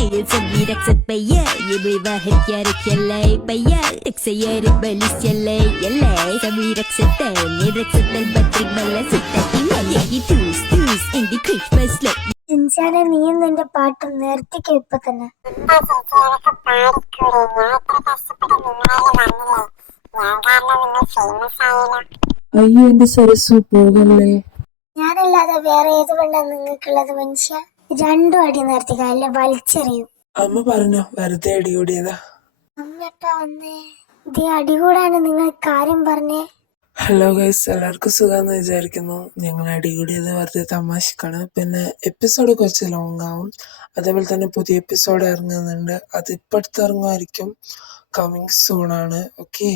سمي رقصة بيال يبي واحد يارك يلاي بيال تكسير بليس يلاي يلاي سمي رقصة تاني رقصة البطريق بلا ستة يجي توس توس عندي كريسمس لو ജിൻസാനെ നീയും നിന്റെ പാട്ടും നേരത്തേക്ക് ഇപ്പൊ തന്നെ. അയ്യോ എന്റെ സരസു പോകല്ലേ. ഞാനല്ലാതെ വേറെ ഏത് പെണ്ണാ നിങ്ങൾക്കുള്ളത് മനുഷ്യ? രണ്ടും അടി നേരത്തേക്ക് അല്ലെ വലിച്ചെറിയും. അമ്മ പറഞ്ഞോ വെറുതെ അടികൂടിയതാ. അമ്മട്ടാ വന്നേ, ഇത് അടികൂടാണ് നിങ്ങൾ കാര്യം പറഞ്ഞേ. ഹലോ ഗൈസ്, എല്ലാവർക്കും സുഖമെന്ന് വിചാരിക്കുന്നു. ഞങ്ങൾ അടികൂടിയത് വെറുതെ തമാശക്കാണ്. പിന്നെ എപ്പിസോഡ് കുറച്ച് ലോങ് ആവും. അതേപോലെ തന്നെ പുതിയ എപ്പിസോഡ് ഇറങ്ങുന്നുണ്ട്. അത് ഇപ്പോഴത്തെ ഇറങ്ങുമായിരിക്കും, കമ്മിങ് സൂൺ ആണ്. ഓക്കെ,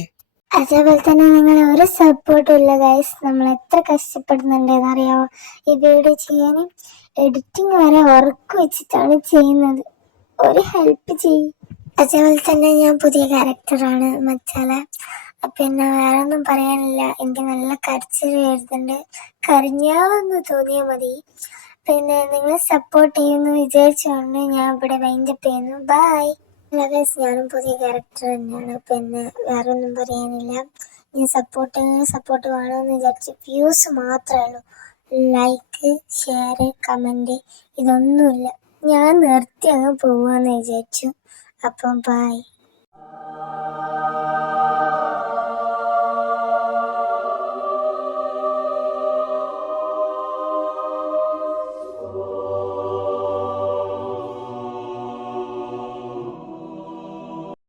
അതേപോലെ തന്നെ നിങ്ങൾ ഒരു സപ്പോർട്ടും ഇല്ല ഗൈസ്. നമ്മൾ എത്ര കഷ്ടപ്പെടുന്നുണ്ടെന്ന് അറിയാമോ ഈ വീഡിയോ ചെയ്യാൻ? എഡിറ്റിംഗ് വരെ ഉറക്കു വെച്ചിട്ടാണ് ചെയ്യുന്നത്. ഒരു ഹെൽപ്പ് ചെയ്യും. അതേപോലെ തന്നെ ഞാൻ പുതിയ ക്യാരക്ടറാണ് മച്ചാല. പിന്നെ വേറെ ഒന്നും പറയാനില്ല. എനിക്ക് നല്ല കരച്ചിൽ വരുന്നുണ്ട്. കരഞ്ഞാന്ന് തോന്നിയാൽ മതി. പിന്നെ നിങ്ങൾ സപ്പോർട്ട് ചെയ്യുമെന്ന് വിചാരിച്ചുകൊണ്ട് ഞാൻ ഇവിടെ വൈൻഡപ്പ് ചെയ്യുന്നു. ബൈ. ഞാനും പുതിയ ക്യാരക്ടർ തന്നെയാണ്. പിന്നെ വേറെ ഒന്നും പറയാനില്ല. ഞാൻ സപ്പോർട്ട് വേണമെന്ന് വിചാരിച്ചു. വ്യൂസ് മാത്രമേ ഉള്ളൂ. ലൈക്ക്, ഷെയർ, കമൻറ്റ് ഇതൊന്നുമില്ല. ഞാൻ നിർത്തി അങ്ങ് പോവാന്ന് വിചാരിച്ചു. അപ്പം ബൈ.